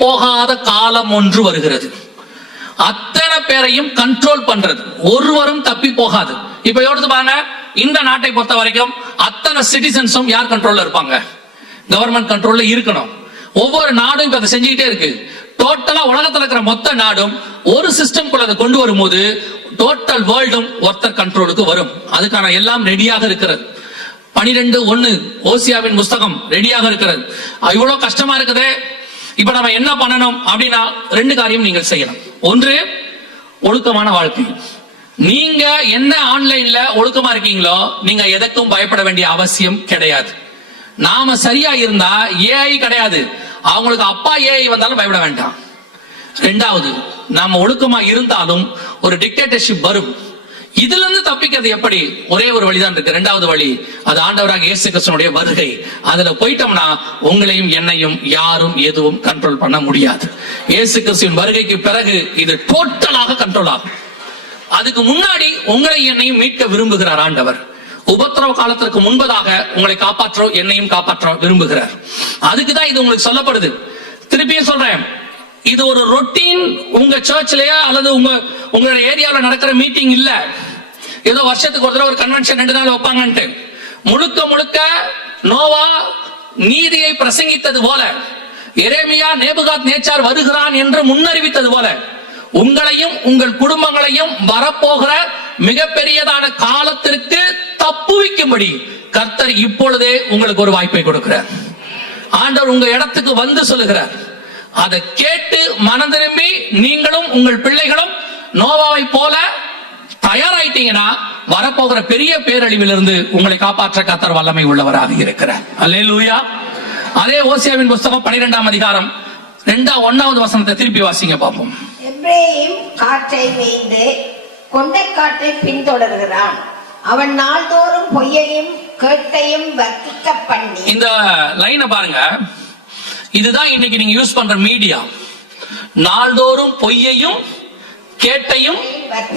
போகாத காலம் ஒன்று வருகிறது. அத்தனை பேரையும் கண்ட்ரோல் பண்றது, ஒருவரும் தப்பி போகாது. இப்ப யோசிச்சு பாருங்க, இந்த நாட்டை பொறுத்த வரைக்கும் அத்தனை சிட்டிசன்ஸும் யார் கண்ட்ரோல்ல இருப்பாங்க? கவர்மெண்ட் கண்ட்ரோல்ல இருக்கணும். ஒவ்வொரு நாடும் இப்ப அதை செஞ்சுக்கிட்டே இருக்கு. டோட்டலா உலகத்துல இருக்கிற மொத்த நாடும் ஒரு சிஸ்டம் குள்ள கொண்டு வரும்போது டோட்டல் வேர்ல்டும் ஒருத்தர் கண்ட்ரோலுக்கு வரும். அதுக்கான எல்லாம் ரெடியாக இருக்கிறது. 12:1 ஓசியாவின் புஸ்தகம் ரெடியாக இருக்கிறது. இவ்வளவு கஷ்டமா இருக்குது. இப்ப நம்ம என்ன பண்ணணும் அப்படின்னா 2 காரியம் நீங்கள் செய்யணும். ஒன்று, ஒழுக்கமான வாழ்க்கை. நீங்க என்ன ஆன்லைன்ல ஒழுக்கமா இருக்கீங்களோ நீங்க எதற்கும் பயப்பட வேண்டிய அவசியம் கிடையாது. நாம சரியா இருந்தா ஏஐ கிடையாது. அவங்களுக்கு அப்பா ஏஐ வந்தாலும் பயப்பட வேண்டாம். 2வது, நாம ஒழுக்கமா இருந்தாலும் ஒரு டிக்டேட்டர்ஷிப் வரும். இதுல இருந்து தப்பிக்கிறது எப்படி? ஒரே ஒரு வழிதான் இருக்கு. 2வது வழி, அது ஆண்டவராக இயேசு கிறிஸ்துவினுடைய வருகை. அதுல போயிட்டோம்னா உங்களையும் என்னையும் யாரும் எதுவும் கண்ட்ரோல் பண்ண முடியாது. இயேசு கிறிஸ்துவின் வருகைக்கு பிறகு இது டோட்டலாக கண்ட்ரோல் ஆகும். அதுக்கு முன்னாடி உங்களை என்னையும் மீட்க விரும்புகிறார் ஆண்டவர். உபத்திரவ காலத்திற்கு முன்பதாக உங்களை காப்பாற்ற என்னையும் காப்பாற்ற விரும்புகிறார். அதுக்குதான் இது உங்களுக்கு சொல்லப்படுது. திருப்பியும் சொல்றேன், இது ஒரு ரொட்டீன் உங்க சர்ச்லயா அல்லது உங்களோட ஏரியாவில் நடக்கிற மீட்டிங் இல்ல. ஏதோ வருஷத்துக்கு ஒரு தடவை ஒரு கன்வென்ஷன் 2 நாள் வைப்பாங்கன்ட்டு. முழுக்க முழுக்க நோவா நீதியை பிரசங்கித்தது போல, எரேமியா நேபுகாத் நேச்சார் வருகிறான் என்று முன்னறிவித்தது போல, உங்களையும் உங்கள் குடும்பங்களையும் வரப்போகிற மிகப்பெரியதான காலத்திற்கு தப்புவிக்கும்படி கர்த்தர் இப்பொழுதே உங்களுக்கு ஒரு வாய்ப்பை கொடுக்கிறார். ஆண்டவர் உங்க இடத்துக்கு வந்து சொல்லுகிறார். அதை கேட்டு மனம் திரும்பி நீங்களும் உங்கள் பிள்ளைகளும் நோவாவை போல தயாராயிட்டீங்கன்னா வரப்போகிற பெரிய பேரழிவிலிருந்து உங்களை காப்பாற்ற கர்த்தர் வல்லமை உள்ளவராக இருக்கிறார். அல்லேலூயா. அதே ஓசியாவின் புஸ்தகம் 12ஆம் அதிகாரம் 1வது வசனத்தை திருப்பி வாசிங்க பார்ப்போம். எப்ரேம் காற்றை மேய்ந்து கொண்டை காற்றை பின்தொடர்கிறான். அவன் நாள்தோறும் பொய்யையும் கேட்டையும் வர்த்திக்க பண்ணி. இந்த லைனை பாருங்க. இதுதான் இன்னைக்கு நீங்க யூஸ் பண்ற மீடியா. நாள்தோறும் பொய்யையும் கேட்டையும்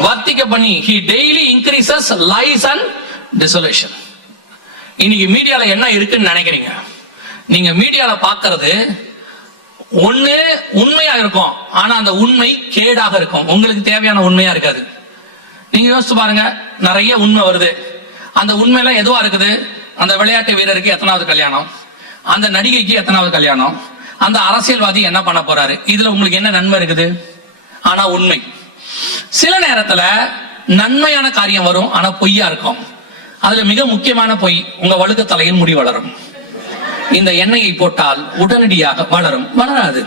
வர்த்திக்க பண்ணி. He daily increases lies and desolation. இன்னைக்கு மீடியால என்ன இருக்குன்னு நினைக்கிறீங்க? நீங்க மீடியால பாக்குறது ஒண்ணு உண்மையா இருக்கும், ஆனா அந்த உண்மை கேடாக இருக்கும். உங்களுக்கு தேவையான உண்மையா இருக்காது. நீங்க யோசிச்சு பாருங்க, நிறைய உண்மை வருது. அந்த உண்மையில எதுவா இருக்குது? அந்த விளையாட்டு வீரருக்கு எத்தனாவது கல்யாணம், அந்த நடிகைக்கு எத்தனாவது கல்யாணம், அந்த அரசியல்வாதி என்ன பண்ண போறாரு, இதுல உங்களுக்கு என்ன நன்மை இருக்குது? ஆனா உண்மை. சில நேரத்துல நன்மையான காரியம் வரும், ஆனா பொய்யா இருக்கும். அதுல மிக முக்கியமான பொய், உங்க வழுக்க தலையில் முடி வளரும். இந்த எண்ணெயை போட்டால் உடனடியாக வளரும், வளராது.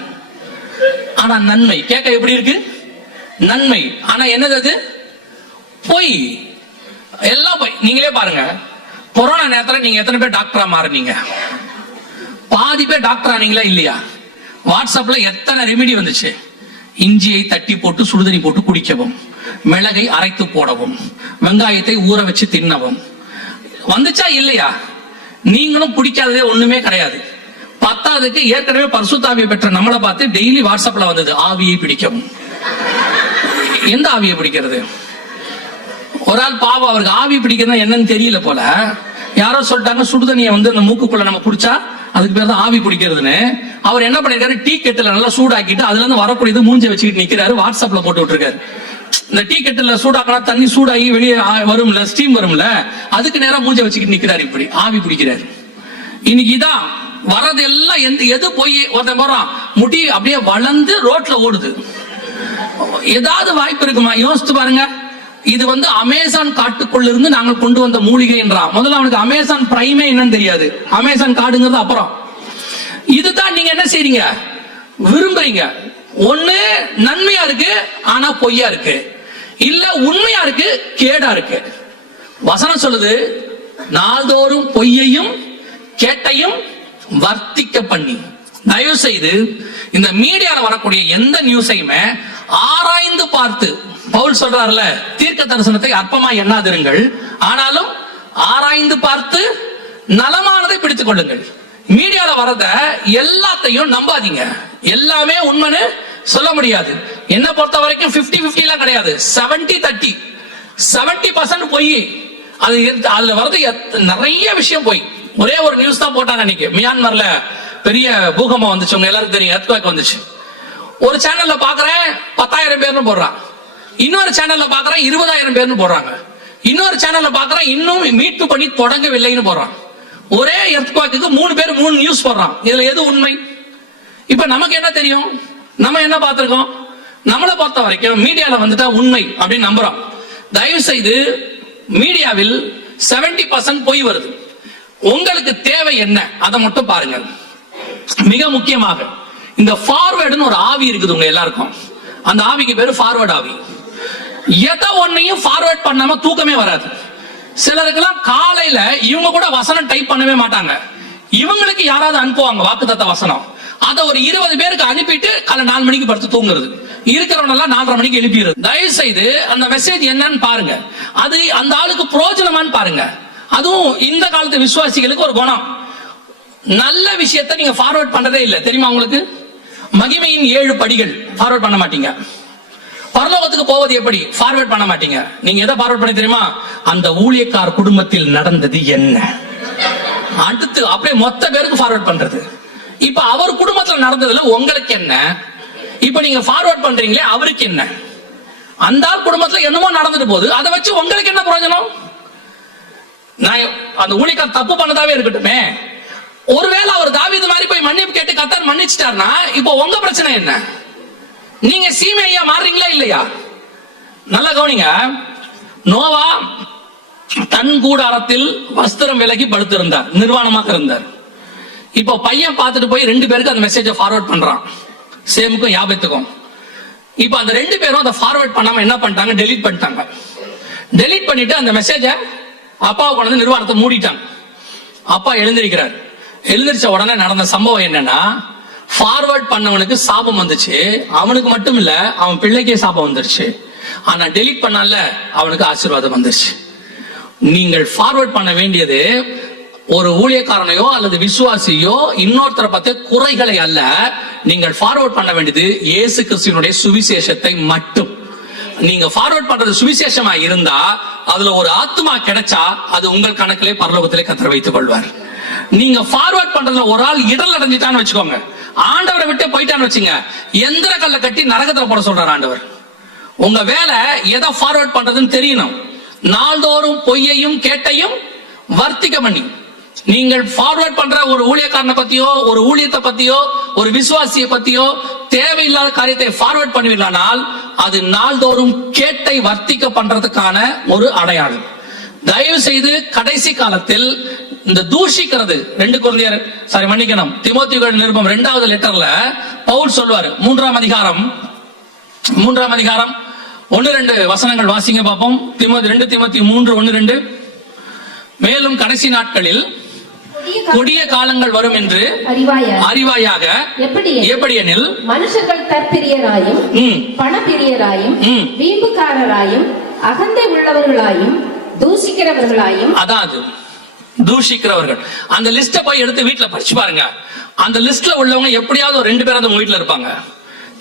ஆனா நன்மை கேட்க எப்படி இருக்கு? நன்மை. ஆனா என்னது அது? பொய். எல்லாம் பொய். நீங்களே பாருங்க, கொரோனா நேரத்துல நீங்க எத்தனை பேர் டாக்டரா மாறுனீங்க? பாதி பேர் டாக்டர் ஆனீங்களா இல்லையா? வாட்ஸ்அப்ல எத்தனை ரெமிடி வந்துச்சு. இஞ்சியை தட்டி போட்டு சுடுதண்ணி போட்டு குடிக்கவும், மிளகை அரைத்து போடவும், வெங்காயத்தை ஊற வச்சு தின்னவும் வந்துச்சா இல்லையா? நீங்களும் பிடிக்காததே ஒண்ணுமே கிடையாது. 10வதுக்கு ஏற்கனவே பரிசுத்தாவியை பெற்ற நம்மளை பார்த்து டெய்லி வாட்ஸ்அப்ல வந்தது ஆவியை பிடிக்கவும். எந்த ஆவியை பிடிக்கிறது? ஒரு ஆள் பாவம், அவருக்கு ஆவி பிடிக்கிறது என்னன்னு தெரியல போல. யாரோ சொல்லிட்டாங்க சுடுதண்ணியை வந்து அந்த மூக்குக்குள்ள நம்ம குடிச்சா அதுக்கு பேர் தான் ஆவி பிடிக்கிறதுன்னு. அவர் என்ன பண்ணிருக்காரு, டீ கெட்டில் நல்லா சூடாக்கிட்டு அதுல இருந்து வரக்கூடியது மூஞ்சி வச்சுக்கிட்டு நிக்கிறாரு, வாட்ஸ்அப்ல போட்டு விட்டுருக்காரு. இந்த டீ கெட்டில் சூடாக்கினா தண்ணி சூடாகி வெளியே வரும்ல, ஸ்டீம் வரும்ல, அதுக்கு நேரம் மூஞ்ச வச்சுக்கிட்டு நிக்கிறாரு, இப்படி ஆவி பிடிக்கிறாரு. இன்னைக்கு இதான் வரது எல்லாம். எது போய் ஒருத்தன் போறான், முடி அப்படியே வளர்ந்து ரோட்ல ஓடுது. ஏதாவது வாய்ப்பு இருக்குமா? யோசித்து பாருங்க. இது வந்து அமேசான் காட்டுக்குள்ள இருந்து நாங்கள் கொண்டு வந்த மூலிகைன்றான். முதல்ல அவனுக்கு அமேசான் பிரைமே என்னன்னு தெரியாது, அமேசான் காடுங்கிறது அப்புறம். இதுதான் நீங்க என்ன செய்றீங்க, விரும்புறீங்க. ஒண்ணு நன்மையா இருக்கு ஆனா பொய்யா இருக்கு, இல்ல உண்மையா இருக்கு கேடா இருக்கு. வசனம் சொல்லுது, நாள்தோறும் பொய்யையும் கேட்டையும் வர்த்திக்க பண்ணி. தயவு செய்து இந்த மீடியால வரக்கூடிய எந்த நியூஸையுமே ஆராய்ந்து பார்த்து, பவுல் சொல்றாருல, தீர்க்க தரிசனத்தை அற்பமா எண்ணாதிருங்கள், ஆனாலும் ஆராய்ந்து பார்த்து நலமானதை பிடித்துக் கொள்ளுங்கள். மீடியால வரத எல்லாத்தையும் நம்பாதீங்க. எல்லாமே உண்மைன்னு சொல்ல முடியாது. என்ன பொறுத்த வரைக்கும் 50-50 எல்லாம் கிடையாது. 70-30, 70% பொய். அதுல வரது நிறைய விஷயம் போய். ஒரே ஒரு நியூஸ் தான் போட்டாங்க அன்னைக்கு. மியான்மர்ல பெரிய பூகம்பம் வந்துச்சு, உங்க எல்லாருக்கும் தெரியும், எர்த்குவேக் வந்துச்சு. ஒரு சேனல்ல பாக்குறேன் 10,000 பேர்னு போடுறான், இன்னொரு சேனல்ல பாக்குறேன் 20,000 பேர்னு போடுறாங்க, இன்னொரு சேனல்ல பாக்குறேன் இன்னும் மீட்பு பண்ணி தொடங்கவில்லைன்னு போடுறான். ஒரே எர்த்குவேக்குக்கு 3 பேர் 3 நியூஸ் போடுறான். இதுல எது உண்மை? இப்ப நமக்கு என்ன தெரியும்? நம்ம என்ன பார்த்திருக்கோம்? நம்மளை பொறுத்த வரைக்கும் மீடியால வந்துட்டா உண்மை அப்படின்னு நம்புறோம். தயவு செய்து மீடியாவில் 70% பொய் வருது. உங்களுக்கு தேவை என்ன அதை மட்டும் பாருங்க. மிக முக்கியமாக இந்த ஃபார்வர்டுன்னு ஒரு ஆவி இருக்குது உங்க எல்லாருக்கும். அந்த ஆவிக்கு பேரு ஃபார்வர்ட் ஆவி. எதை ஒன்னையும் ஃபார்வர்ட் பண்ணாம தூக்கமே வராது. சிலருக்கெல்லாம் காலையில இவங்க கூட வசனம் டைப் பண்ணவே மாட்டாங்க, இவங்களுக்கு யாராவது அனுப்புவாங்க வாக்குத்தத்த வசனம், அதை ஒரு 20 பேருக்கு அனுப்பிட்டு காலை 4 மணிக்கு படுத்து தூங்குறது, இருக்கிறவனெல்லாம் 4:30 மணிக்கு எழுப்பிடுறது. தயவு செய்து அந்த மெசேஜ் என்னன்னு பாருங்க, அது அந்த ஆளுக்கு பிரயோஜனமான்னு பாருங்க. அதுவும் இந்த காலத்து விசுவாசிகளுக்கு ஒரு குணம், நல்ல விஷயத்தை நீங்க ஃபார்வர்ட் பண்றதே இல்லை தெரியுமா உங்களுக்கு? மகிமையின் 7 படிகள் ஃபார்வர்ட் பண்ண மாட்டீங்க. பரலோகத்துக்கு போவது எப்படி ஃபார்வர்ட் பண்ண மாட்டீங்க. நீங்க எதை ஃபார்வர்ட் பண்ண தெரியுமா? அந்த ஊழியக்கார குடும்பத்தில் நடந்தது என்ன, அடுத்து அப்படியே மொத்த பேருக்கு ஃபார்வர்ட் பண்றது. இப்ப அவர் குடும்பத்துல நடந்ததுல உங்களுக்கு என்ன, இப்ப நீங்க ஃபார்வர்ட் பண்றீங்களே அவருக்கு என்ன, அந்த குடும்பத்துல என்னமோ நடந்துட்டு போகுது, அதை வச்சு உங்களுக்கு என்ன பிரயோஜனம்? நான் அந்த ஊழியக்கார தப்பு பண்ணதாவே இருக்கட்டுமே, ஒருவேளை அவர் தாவீது மாதிரி போய் மன்னிப்பு கேட்டு கர்த்தர் மன்னிச்சிட்டாருன்னா இப்போ உங்க பிரச்சனை என்ன? நீங்க சீமையா மாறுறீங்களா இல்லையா? நல்லா கவனிங்க. நோவா தன் கூடாரத்தில் வஸ்திரம் விலகி படுத்திருந்தார், நிர்வாணமாக இருந்தார். இப்போ பையன் பார்த்துட்டு போய் 2 பேருக்கு அந்த மெசேஜை ஃபார்வர்ட் பண்றான், சேமுக்கும் யாபேத்துக்கும். இப்போ அந்த 2 பேரும் அதை ஃபார்வர்ட் பண்ணாம என்ன பண்ணிட்டாங்க? டெலீட் பண்ணிட்டாங்க. டெலீட் பண்ணிட்டு அந்த மெசேஜை அப்பாவை கொண்டு வந்து நிர்வாணத்தை மூடிட்டாங்க. அப்பா எழுந்திருக்கிறார். எழுந்திரிச்ச உடனே நடந்த சம்பவம் என்னன்னா, ஃபார்வர்ட் பண்ணவனுக்கு சாபம் வந்துச்சு, அவனுக்கு மட்டும் இல்ல அவன் பிள்ளைக்கே சாபம் வந்துருச்சு. ஆனா டெலீட் பண்ணால அவனுக்கு ஆசீர்வாதம் வந்துருச்சு. நீங்கள் ஃபார்வர்ட் பண்ண வேண்டியது ஒரு ஊழியக்காரனையோ அல்லது விசுவாசியோ இன்னொருத்தரை பத்தி குறைகளை அல்ல, நீங்கள் ஃபார்வர்ட் பண்ண வேண்டியது இயேசு கிறிஸ்துவினுடைய சுவிசேஷத்தை மட்டும். நீங்க ஃபார்வர்ட் பண்றது சுவிசேஷமா இருந்தா அதுல ஒரு ஆத்மா கிடைச்சா அது உங்கள் கணக்கிலே பரலோகத்திலே கர்த்தர் வைத்துக் கொள்வார். நீங்க ஃபார்வர்ட் பண்றதுல ஒரு ஆள் இடல் அடைஞ்சிட்டான்னு வச்சுக்கோங்க, ஆண்டவரை விட்டு போயிட்டான்னு வச்சுங்க, எந்திர கல்ல கட்டி நரகத்துல போட சொல்றாரு ஆண்டவர். உங்க வேலை எதை ஃபார்வர்ட் பண்றதுன்னு தெரியணும். நாள்தோறும் பொய்யையும் கேட்டையும் வர்த்திக்க பண்ணி நீங்கள் ஃபார்வர்ட் பண்ற ஒரு ஊழியக்காரனை பத்தியோ ஒரு ஊழியத்தை பத்தியோ ஒரு விசுவாசியை பத்தியோ தேவையில்லாத காரியத்தை ஃபார்வர்ட் பண்ணுவீர்களானால் அது நாள்தோறும் கேட்டை வர்த்திக்க பண்றதுக்கான ஒரு அடையாளம். தயவு செய்து கடைசி காலத்தில் இந்த தூஷிக்கிறது 2 கொரிந்தியர் மன்னிக்கணும் தீமோத்தேயு நிருபம் 2வது லெட்டர்ல பவுல் சொல்வார், 3ஆம் அதிகாரம் 1-2 வசனங்கள் வாசிங்க பாப்போம். 2 தீமோத்தேயு 3:1-2. மேலும் கடைசி நாட்களில் கொடிய காலங்கள் வரும் என்று அறிவாயாக, எப்படியெனில் மனுஷர்கள் தற்பிரியராயும் பணப்பிரியராயும் வீம்புக்காரராயும் அகந்தை உள்ளவர்களாயும் தூஷிக்கிறவர்களாயும். அதாவது தூஷிக்கிறவர்கள் அந்த லிஸ்ட போய் எடுத்து வீட்டுல படிச்சு பாருங்க. அந்த லிஸ்ட்ல உள்ளவங்க எப்படியாவது ஒரு 2 பேர் அந்த வீட்டுல இருப்பாங்க.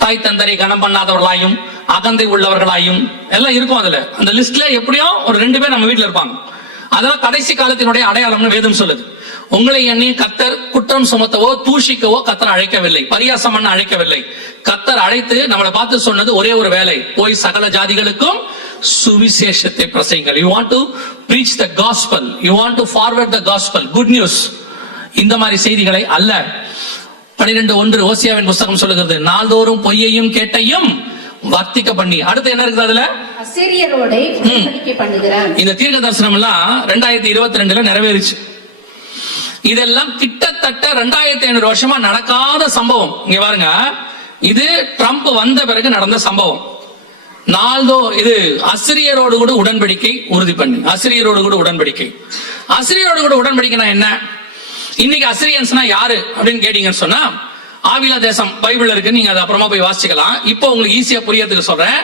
தாய் தந்தரை கனம் பண்ணாதவர்களாயும் அகந்தை உள்ளவர்களாயும் எல்லாம் இருக்கும். அதுல அந்த லிஸ்ட்ல எப்படியோ ஒரு 2 பேர் நம்ம வீட்டுல இருப்பாங்க. அதெல்லாம் கடைசி காலத்தினுடைய அடையாளம்னு வேதம் சொல்லுது. உங்களை எண்ணி கர்த்தர் குற்றம் சுமத்தவோ தூஷிக்கவோ கர்த்தர் அழைக்கவில்லை, பரியாசம் பண்ண அழைக்கவில்லை. கர்த்தர் அழைத்து நம்மளை பார்த்து சொன்னது ஒரே ஒரு வேலை, போய் சகல ஜாதிகளுக்கும் சுவிசேஷத்தை பிரசங்கிங்கள். You want to preach the gospel, you want to forward the gospel, good news. இந்த மாதிரி செய்திகளை அல்ல. 12:1 ஓசியாவின் புத்தகம் சொல்லுகிறது, நாள்தோறும் பொய்யையும் கேட்டையும் வர்த்திக்க பண்ணி. அடுத்து என்ன இருக்குது? அதுல அசீரியரோட உடன்படிக்கை பண்ணுகிறான். இந்த தீர்க்க தரிசனம் எல்லாம் 2022 நிறைவேறிச்சு. இதெல்லாம் கிட்டத்தட்ட 2500 வருஷமா நடக்காத சம்பவம். இங்க பாருங்க, இது ட்ரம்ப் வந்த பிறகு நடந்த சம்பவம். இது அசிரியரோடு கூட உடன்படிக்கை உறுதி பண்ணி, அசிரியரோடு கூட உடன்படிக்கை. அசிரியரோடு கூட உடன்படிக்கைனா என்ன? இன்னைக்கு அசிரியன்ஸ்னா யாரு அப்படின்னு கேட்டீங்கன்னு சொன்னா, ஆவிலா தேசம் பைபிள் இருக்கு, நீங்க அதை அப்புறமா போய் வாசிக்கலாம். இப்போ உங்களுக்கு ஈஸியா புரியறதுக்கு சொல்றேன்.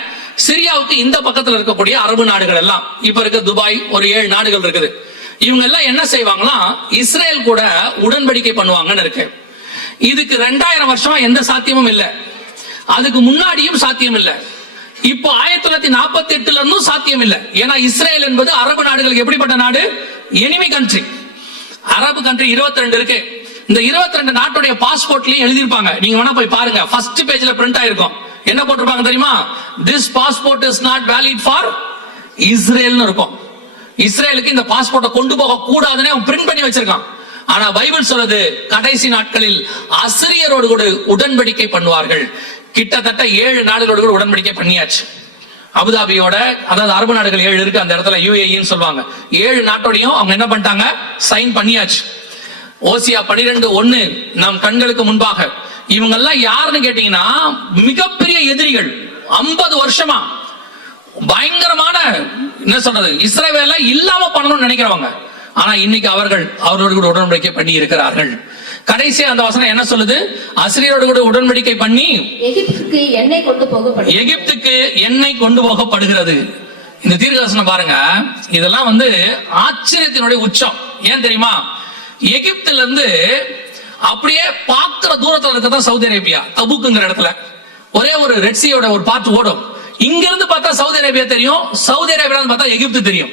சிரியாவுக்கு இந்த பக்கத்துல இருக்கக்கூடிய அரபு நாடுகள் எல்லாம், இப்ப இருக்க துபாய், ஒரு 7 நாடுகள் இருக்குது. இவங்க எல்லாம் என்ன செய்வாங்களா, இஸ்ரேல் கூட உடன்படிக்கை பண்ணுவாங்கன்னு இருக்கு. இதுக்கு 2000 வருஷமா எந்த சாத்தியமும் இல்லை, அதுக்கு முன்னாடியும் சாத்தியம் இல்லை, இப்போ 1948 இருந்தும் சாத்தியம் இல்லை. ஏன்னா இஸ்ரேல் என்பது அரபு நாடுகளுக்கு எப்படிப்பட்ட நாடு? Enemy country. அரபு கண்ட்ரி 22 இருக்கு. இந்த 22 நாட்டுடைய பாஸ்போர்ட்லயும் எழுதியிருப்பாங்க, நீங்க வேணா போய் பாருங்க, ஃபர்ஸ்ட் பேஜ்ல பிரிண்ட் ஆயிருக்கும். என்ன போட்டிருப்பாங்க தெரியுமா? This passport is not valid for இஸ்ரேல்னு இருக்கும். இஸ்ரேலுக்கு இந்த பாஸ்போர்ட்டை கொண்டு போக கூடாதுன்னு அவன் பிரிண்ட் பண்ணி வச்சிருக்கான். ஆனா பைபிள் சொல்லுது, கடைசி நாட்களில் அசிரியரோடு கூட உடன்படிக்கை பண்ணுவார்கள். கிட்டத்தட்ட 7 நாடுகளோடு கூட உடன்படிக்கை பண்ணியாச்சு. அபுதாபியோட, அதாவது அரபு நாடுகள் 7 இருக்கு, அந்த இடத்துல UAE சொல்லுவாங்க. 7 நாட்டோடையும் அவங்க என்ன பண்ணிட்டாங்க? சைன் பண்ணியாச்சு. ஓசியா 12:1 நம் கண்களுக்கு முன்பாக. இவங்க எல்லாம் யாருன்னு கேட்டீங்கன்னா மிகப்பெரிய எதிரிகள். 50 வருஷமா பயங்கரமான, என்ன சொல்றது, இஸ்ரவேலை இல்லாம பண்ணணும்னு நினைக்கிறவங்க. ஆனா இன்னைக்கு அவர்களோடு கூட உடன்படிக்கை பண்ணி இருக்கிறார்கள். கடைசி அந்த வசனம் என்ன சொல்லுது? அசிரியரோடு கூட உடன்படிக்கை பண்ணி எகிப்துக்கு எண்ணெய் கொண்டு போகப்படுகிறது. இந்த தீர்க்கதரிசனம் பாருங்க, இதெல்லாம் ஆச்சரியத்தினுடைய உச்சம். ஏன் தெரியுமா? எகிப்துல இருந்து அப்படியே பார்க்கிற தூரத்துல இருக்கதான் சவுதி அரேபியா, தபுக்குங்கிற இடத்துல ஒரே ஒரு ரெட்சியோட ஒரு பார்ட் ஓடும். இங்க இருந்து பார்த்தா சவுதி அரேபியா தெரியும், சவுதி அரேபியா பார்த்தா எகிப்து தெரியும்.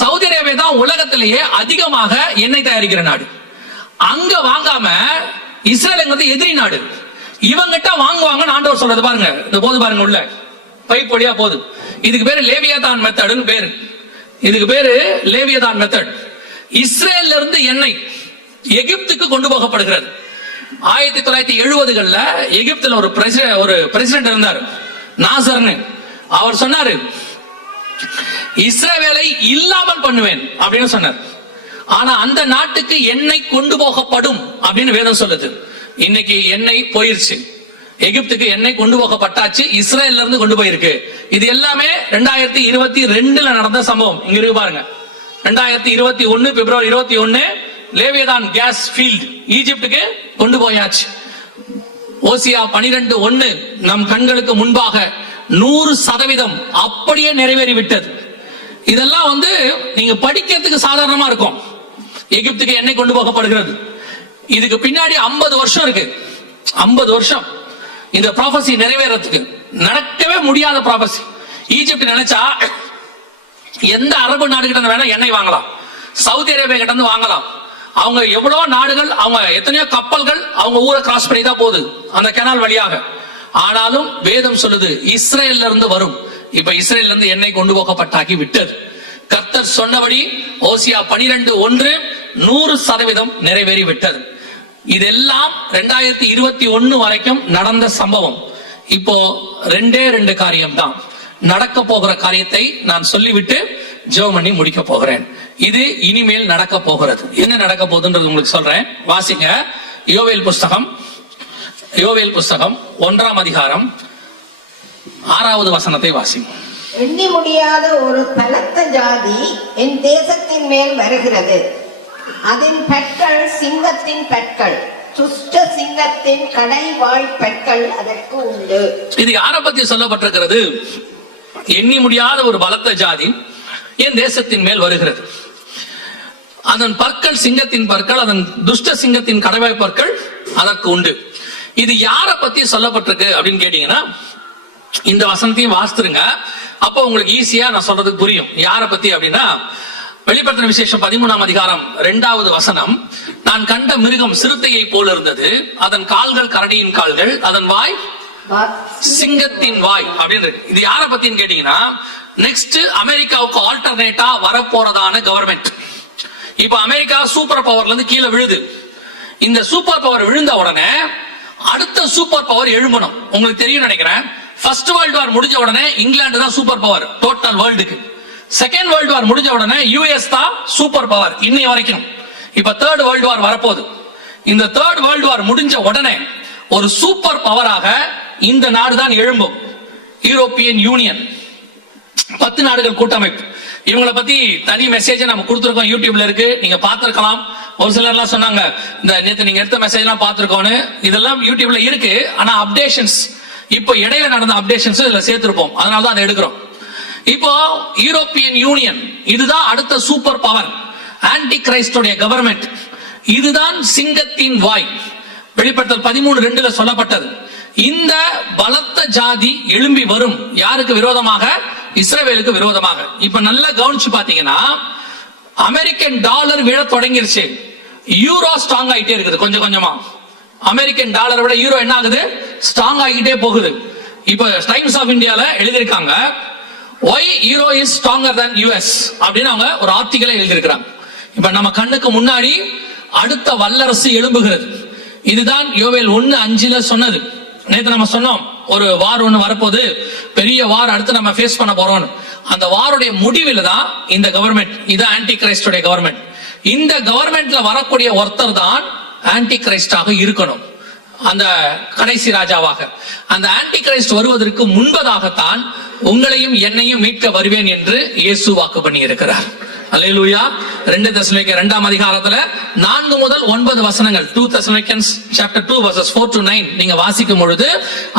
சவுதி அரேபியா தான் உலகத்திலேயே அதிகமாக எண்ணெய் தயாரிக்கிற நாடு. அங்க வாங்காம இஸ்ரேல் எதிரி நாடு, இவங்கிட்ட வாங்குவாங்கன்னு ஆண்டவர் சொல்றது பாருங்க. இந்த போது பாருங்க, உள்ள பைப் வழியா போகுது. இதுக்கு பேரு லேவியதான் மெத்தட்னு பேரு. இதுக்கு பேரு லேவியதான் மெத்தட். இஸ்ரேல்ல இருந்து எண்ணெய் எகிப்துக்கு கொண்டு போகப்படுகிறது. 1970கள்ல எகிப்துல ஒரு பிரசிடென்ட் இருந்தார், நாசர்னு. அவர் சொன்னாரு, இஸ்ரவேலை இல்லாமல் பண்ணுவேன் அப்படின்னு சொன்னார். ஆனா அந்த நாட்டுக்கு எண்ணெய் கொண்டு போகப்படும் அப்படின்னு வேதம் சொல்லுது. இன்னைக்கு எண்ணெய் போயிருச்சு, எகிப்துக்கு எண்ணெய் கொண்டு போகப்பட்டாச்சு, இஸ்ரேல்ல இருந்து கொண்டு போயிருக்கு. இது எல்லாமே 2022ல நடந்த சம்பவம். இங்க இருக்கு பாருங்க, 2021 பிப்ரவரி 21 லேவியதான் கேஸ் ஃபீல்ட் ஈஜிப்டுக்கு கொண்டு போயாச்சு. ஓசியா 12:1 நம் கண்களுக்கு முன்பாக 100% அப்படியே நிறைவேறிவிட்டது. இதெல்லாம் நீங்க படிக்கிறதுக்கு சாதாரணமா இருக்கும். எகிப்துக்கு எண்ணெய் கொண்டு போகப்படுகிறது. இதுக்கு பின்னாடி 50 வருஷம் இருக்கு. 50 வருஷம் இந்த ப்ராபசி நிறைவேறதுக்கு. நடக்கவே முடியாத ப்ராபசி. ஈஜிப்ட் நினைச்சா எந்த அரபு நாடு கிட்ட வேணா எண்ணெய் வாங்கலாம், சவுதி அரேபியா கிட்ட இருந்து வாங்கலாம். அவங்க எவ்வளவு நாடுகள், அவங்க எத்தனையோ கப்பல்கள் அவங்க ஊரை கிராஸ் பண்ணி தான் போகுது அந்த கெனால் வழியாக. ஆனாலும் வேதம் சொல்லுது இஸ்ரேல்ல இருந்து வரும். இப்ப இஸ்ரேல்ல இருந்து எண்ணெய் கொண்டு போகப்பட்டாக்கி விட்டது. கர்த்தர் சொன்னபடி ஓசியா 12:1 100% நிறைவேறி விட்டது. இதெல்லாம் 2021 வரைக்கும் நடந்த சம்பவம். இப்போ 2 காரியம் தான் நடக்க போகிற காரியத்தை நான் சொல்லிவிட்டு ஜெபம் பண்ணி முடிக்க போகிறேன். இது இனிமேல் நடக்க போகிறது. என்ன நடக்க போகுதுன்றது உங்களுக்கு சொல்றேன். வாசிங்க, யோவேல் புஸ்தகம் 1ஆம் அதிகாரம் 6வது வசனத்தை வாசிங்க. எண்ணி முடியாத ஒரு பலத்த ஜாதி என் தேசத்தின் மேல் வருகிறது. அதன் பற்கள் சிங்கத்தின் பற்கள், துஷ்ட சிங்கத்தின் கடைவாய் பற்கள் அதற்கு உண்டு. இது யாரை பத்தி சொல்லப்பட்டிருக்கிறது? எண்ணி முடியாத ஒரு பலத்த ஜாதி என் தேசத்தின் மேல் வருகிறது. அதன் பற்கள் சிங்கத்தின் பற்கள், அதன் துஷ்ட சிங்கத்தின் கடைவாய் பற்கள் அதற்கு உண்டு. இது யாரை பத்தி சொல்லப்பட்டிருக்கு அப்படின்னு கேட்டீங்கன்னா, இந்த வசனத்தையும் வாசித்துருங்க, அப்ப உங்களுக்கு ஈஸியா நான் சொல்றதுக்கு புரியும். யாரை பத்தி அப்படின்னா, வெளிப்படுத்தின விசேஷம் 13ஆம் அதிகாரம் 2வது வசனம், நான் கண்ட மிருகம் சிறுத்தையை போல இருந்தது, அதன் கால்கள் கரடியின் கால்கள், அதன் வாய் சிங்கத்தின் வாய் அப்படின்னு இருக்கு. இது யாரை பத்தின்னு கேட்டீங்கன்னா, நெக்ஸ்ட் அமெரிக்காவுக்கு ஆல்டர்னேட்டா வரப்போறதான கவர்மெண்ட். இப்ப அமெரிக்கா சூப்பர் பவர்ல இருந்து கீழே விழுது. இந்த சூப்பர் பவர் விழுந்த உடனே அடுத்த சூப்பர் பவர் எழும்பணும். உங்களுக்கு தெரியும் நினைக்கிறேன், ஃபர்ஸ்ட் வேர்ல்டு வார் முடிஞ்ச உடனே இங்கிலாந்து தான் சூப்பர் பவர் டோட்டல் வேர்ல்டுக்கு. செகண்ட் வேர்ல்டு வார் முடிஞ்ச உடனே US தான் சூப்பர் பவர் இன்னைய வரைக்கும். இப்ப தேர்ட் வேர்ல்டு வார் வரப்போகுது. இந்த தேர்ட் வேர்ல்டு வார் முடிஞ்ச உடனே ஒரு சூப்பர் பவராக இந்த நாடு தான் எழும்பும். யூரோப்பியன் யூனியன், 10 நாடுகள் கூட்டமைப்பு. இவங்களை பத்தி தனி மெசேஜ் நம்ம கொடுத்திருக்கோம், யூடியூப்ல இருக்கு, நீங்க பார்த்திருக்கலாம். ஒரு சிலர் எல்லாம் சொன்னாங்க, இந்த நேத்து நீங்க எடுத்த மெசேஜ் எல்லாம் பார்த்திருக்கோன்னு. இதெல்லாம் யூடியூப்ல இருக்கு. ஆனா அப்டேஷன்ஸ், இப்போ இடையில நடந்த அப்டேஷன்ஸ் இதுல சேர்த்திருப்போம், அதனால தான் அதை எடுக்கிறோம். இப்போ யூரோப்பியன் யூனியன் இதுதான் அடுத்த சூப்பர் பவர், ஆன்டி கிரைஸ்டோடைய கவர்மெண்ட். இதுதான் சிங்கத்தின் வாய். வெளிப்படுத்தல் 13:2 சொல்லப்பட்டது. இந்த பலத்த ஜாதி எழும்பி வரும். யாருக்கு விரோதமாக? இஸ்ரவேலுக்கு விரோதமாக. இப்ப நல்லா கவனிச்சு பாத்தீங்கன்னா, அமெரிக்கன் டாலர் விழ தொடங்கிருச்சு. யூரோ ஸ்ட்ராங் ஆயிட்டே இருக்குது கொஞ்சம் கொஞ்சமா. அமெரிக்கன் டாலரை விட யூரோ என்ன ஆகுது, ஸ்ட்ராங் ஆகிட்டே போகுது. இப்ப டைம்ஸ் ஆஃப் இந்தியால எழுதியிருக்காங்க, why euro is stronger than US அப்படின்னு அவங்க ஒரு ஆர்டிகலை எழுதியிருக்கிறாங்க. இப்ப நம்ம கண்ணுக்கு முன்னாடி அடுத்த வல்லரசு எழும்புகிறது. இதுதான் யோவேல் 1:5 சொன்னது. நேத்து நம்ம சொன்னோம், ஒரு வார் ஒண்ணு வரப்போது, பெரிய வார் அடுத்து நம்ம ஃபேஸ் பண்ண போறோம். அந்த வாருடைய முடிவில் தான் இந்த கவர்மெண்ட், இது ஆன்டி கிரைஸ்டுடைய கவர்மெண்ட். இந்த கவர்மெண்ட்ல வரக்கூடிய ஒருத்தர் தான் ஆன்டி கிரைஸ்டாக இருக்கணும், அந்த கடைசி ராஜாவாக. அந்த ஆன்டி கிரைஸ்ட் வருவதற்கு முன்பதாகத்தான் உங்களையும் என்னையும் மீட்க வருவேன் என்று இயேசு வாக்கு பண்ணி இருக்கிறார். அல்லேலூயா. 2 தெசலோனிக்கேயர் 2ஆம் அதிகாரத்துல 4 முதல் 9 வசனங்கள், 2 Thessalonians chapter 2 verses 4 to 9 நீங்க வாசிக்கும் பொழுது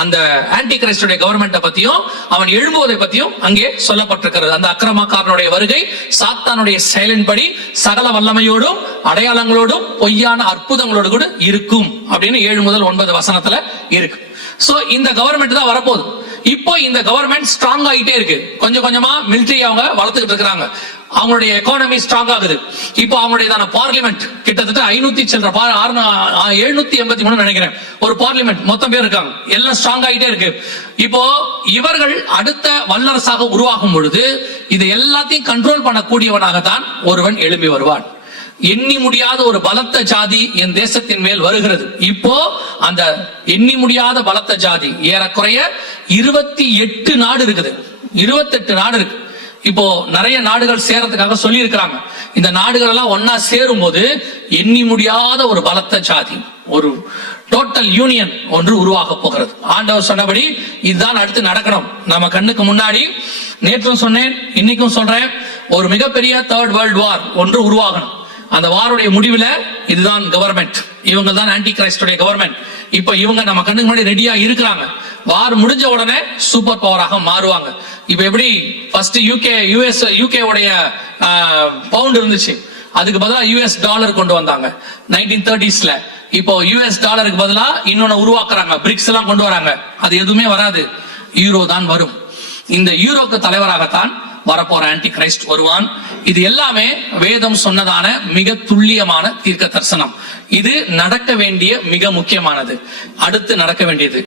அந்த ஆன்டி கிரைஸ்டுடைய கவர்மெண்ட்டை பத்தியும் அவன் எழும்புவதை பத்தியும் அங்கே சொல்லப்பட்டிருக்கிறது. அந்த அக்கிரமக்காரனுடைய வருகை சாத்தானுடைய செயலின்படி சகல வல்லமையோடும் அடையாளங்களோடும் பொய்யான அற்புதங்களோடு கூட இருக்கும் அப்படின்னு 7 முதல் 9 வசனத்துல இருக்கு. சோ இந்த கவர்மெண்ட் தான் வரப்போகுது. இப்போ இந்த கவர்மெண்ட் ஸ்ட்ராங் ஆகிட்டே இருக்கு. கொஞ்சம் கொஞ்சமா மிலிட்டரி அவங்க வளர்த்துக்கிட்டு இருக்காங்க. அவங்களுடைய எக்கானமி ஸ்ட்ராங் ஆகுது. இப்போ அவங்களுடைய பார்லிமெண்ட் கிட்டத்தட்ட 783 நினைக்கிறேன் ஒரு பார்லிமெண்ட் மொத்தம் பேர் இருக்காங்க. எல்லாம் ஸ்ட்ராங் ஆகிட்டே இருக்கு. இப்போ இவர்கள் அடுத்த வல்லரசாக உருவாகும் பொழுது இது எல்லாத்தையும் கண்ட்ரோல் பண்ணக்கூடியவனாகத்தான் ஒருவன் எழும்பி வருவான். எண்ணி முடியாத ஒரு பலத்த ஜாதி என் தேசத்தின் மேல் வருகிறது. இப்போ அந்த எண்ணி முடியாத பலத்த ஜாதி ஏறக்குறைய 28 நாடு இருக்குது, 28 நாடு இருக்கு. இப்போ நிறைய நாடுகள் சேரத்துக்காக சொல்லி இருக்கிறாங்க. இந்த நாடுகள் எல்லாம் ஒன்னா சேரும் போது எண்ணி முடியாத ஒரு பலத்த ஜாதி, ஒரு டோட்டல் யூனியன் ஒன்று உருவாக போகிறது. ஆண்டவர் சொன்னபடி இதுதான் அடுத்து நடக்கணும். நம்ம கண்ணுக்கு முன்னாடி நேற்றும் சொன்னேன், இன்னைக்கும் சொல்றேன், ஒரு மிகப்பெரிய தேர்ட் வேர்ல்ட் வார் ஒன்று உருவாகணும். அந்த வாருடைய முடிவுல இதுதான் கவர்மெண்ட், இவங்க தான் ஆன்டி கிரைஸ்டுடைய கவர்மெண்ட். இப்ப இவங்க நம்ம கண்ணுக்கு முன்னாடி ரெடியா இருக்கிறாங்க. வார் முடிஞ்ச உடனே சூப்பர் பவராக மாறுவாங்க. இப்ப எப்படி ஃபர்ஸ்ட் யூகே உடைய பவுண்ட் இருந்துச்சு, அதுக்கு பதிலா US டாலர் கொண்டு வந்தாங்க 1930s. இப்போ US டாலருக்கு பதிலா இன்னொன்னு உருவாக்குறாங்க, பிரிக்ஸ் எல்லாம் கொண்டு வராங்க. அது எதுவுமே வராது, யூரோ தான் வரும். இந்த யூரோக்கு தலைவராகத்தான் வரப்போற ஆன்டி கிரைஸ்ட் வருவான். இது எல்லாமே வேதம் சொன்னதான மிக துல்லியமான தீர்க்க தரிசனம். இது நடக்க வேண்டிய மிக முக்கியமானது, அடுத்து நடக்க வேண்டியது.